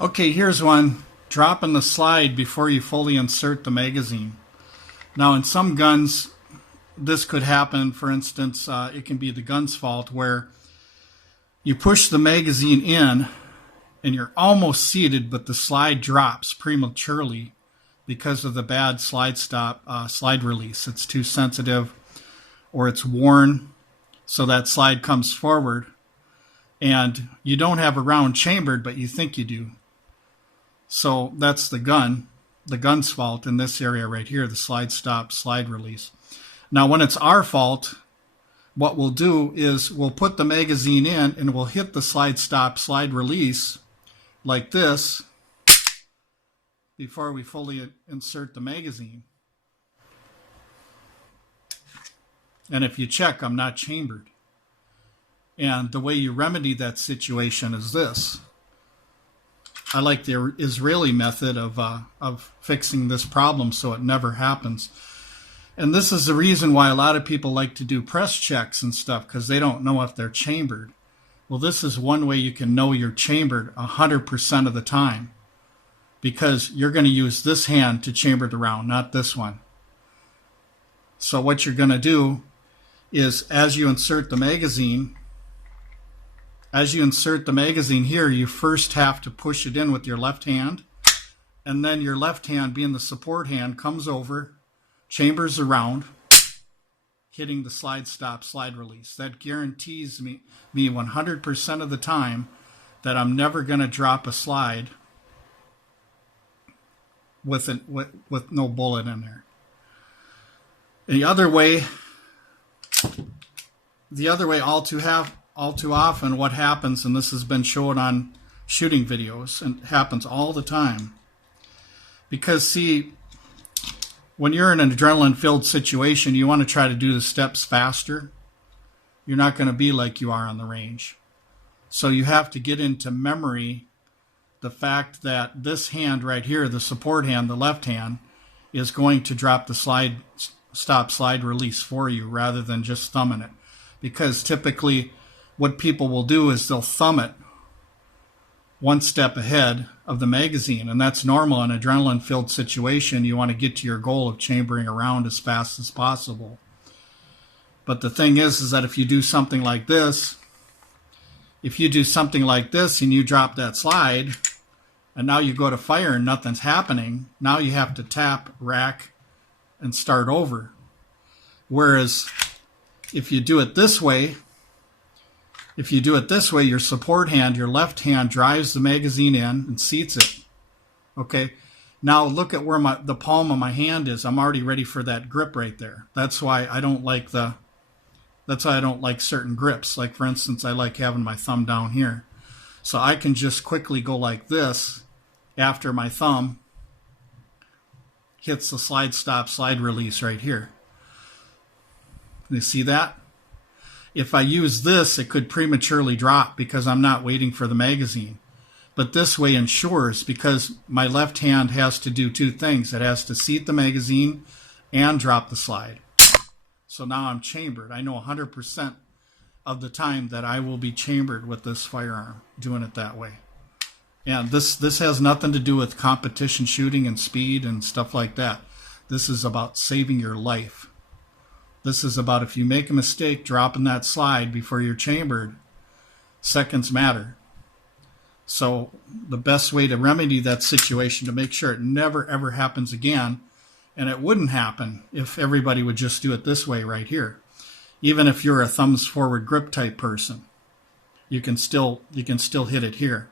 Okay, here's one. Dropping the slide before you fully insert the magazine. Now, in some guns, this could happen. For instance, it can be the gun's fault where you push the magazine in and you're almost seated, but the slide drops prematurely because of the bad slide release. It's too sensitive or it's worn, so that slide comes forward. And you don't have a round chambered, but you think you do. So that's the gun's fault in this area right here, the slide release. Now, when it's our fault, what we'll do is we'll put the magazine in and we'll hit the slide release like this before we fully insert the magazine. And if you check, I'm not chambered. And the way you remedy that situation is this. I like the Israeli method of fixing this problem so it never happens. And this is the reason why a lot of people like to do press checks and stuff, because they don't know if they're chambered. Well, this is one way you can know you're chambered 100% of the time, because you're going to use this hand to chamber the round, not this one. So what you're going to do is as you insert the magazine here, you first have to push it in with your left hand, and then your left hand, being the support hand, comes over, chambers around, hitting the slide release. That guarantees me 100% of the time that I'm never going to drop a slide with no bullet in there. The other way all too often what happens, and this has been shown on shooting videos and happens all the time, because see, when you're in an adrenaline-filled situation, you want to try to do the steps faster. You're not going to be like you are on the range. So you have to get into memory the fact that this hand right here, the support hand, the left hand, is going to drop the slide release for you rather than just thumbing it. Because typically what people will do is they'll thumb it one step ahead of the magazine, and that's normal in an adrenaline-filled situation. You want to get to your goal of chambering around as fast as possible. But the thing is that if you do something like this, and you drop that slide, and now you go to fire and nothing's happening, now you have to tap, rack, and start over. Whereas if you do it this way, your support hand, your left hand, drives the magazine in and seats it. Okay, now look at where the palm of my hand is. I'm already ready for that grip right there. That's why I don't like certain grips. Like, for instance, I like having my thumb down here. So I can just quickly go like this after my thumb hits the slide release right here. You see that? If I use this, it could prematurely drop because I'm not waiting for the magazine. But this way ensures, because my left hand has to do two things. It has to seat the magazine and drop the slide. So now I'm chambered. I know 100% of the time that I will be chambered with this firearm, doing it that way. And this has nothing to do with competition shooting and speed and stuff like that. This is about saving your life. This is about, if you make a mistake dropping that slide before you're chambered, seconds matter. So the best way to remedy that situation, to make sure it never ever happens again, and it wouldn't happen if everybody would just do it this way right here. Even if you're a thumbs forward grip type person, you can still hit it here.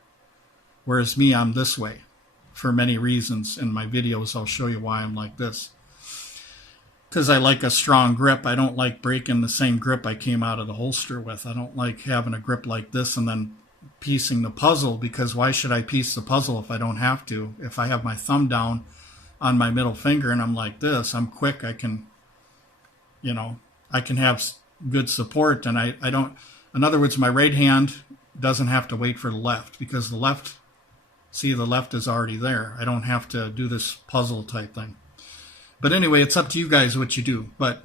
Whereas me, I'm this way for many reasons. In my videos, I'll show you why I'm like this. Because I like a strong grip. I don't like breaking the same grip I came out of the holster with. I don't like having a grip like this and then piecing the puzzle, because why should I piece the puzzle if I don't have to? If I have my thumb down on my middle finger and I'm like this, I'm quick. I can have good support, and I don't, in other words, my right hand doesn't have to wait for the left, because the left is already there. I don't have to do this puzzle type thing. But anyway, it's up to you guys what you do. But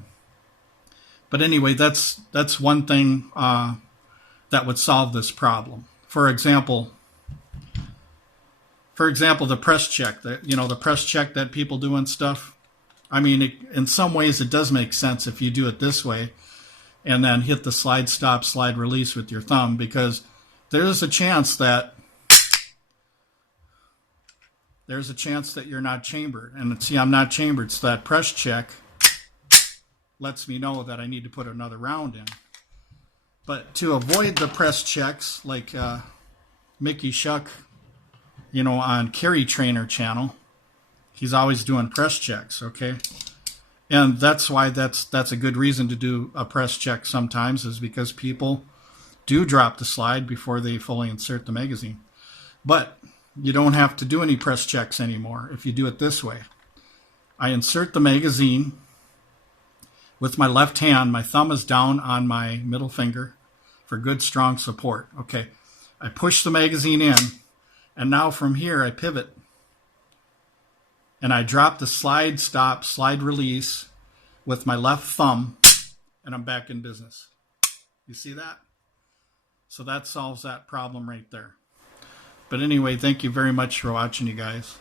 anyway, that's one thing that would solve this problem. For example, For example, the press check, the press check that people do and stuff. I mean, in some ways it does make sense if you do it this way and then hit the slide stop, slide release with your thumb, because there's a chance that you're not chambered. And see, I'm not chambered, so that press check lets me know that I need to put another round in. But to avoid the press checks, like Mickey Shuck, on Carry Trainer channel, he's always doing press checks, okay? And that's why that's a good reason to do a press check sometimes, is because people do drop the slide before they fully insert the magazine. But you don't have to do any press checks anymore if you do it this way. I insert the magazine with my left hand. My thumb is down on my middle finger for good, strong support. Okay, I push the magazine in, and now from here I pivot. And I drop the slide stop, slide release with my left thumb, and I'm back in business. You see that? So that solves that problem right there. But anyway, thank you very much for watching, you guys.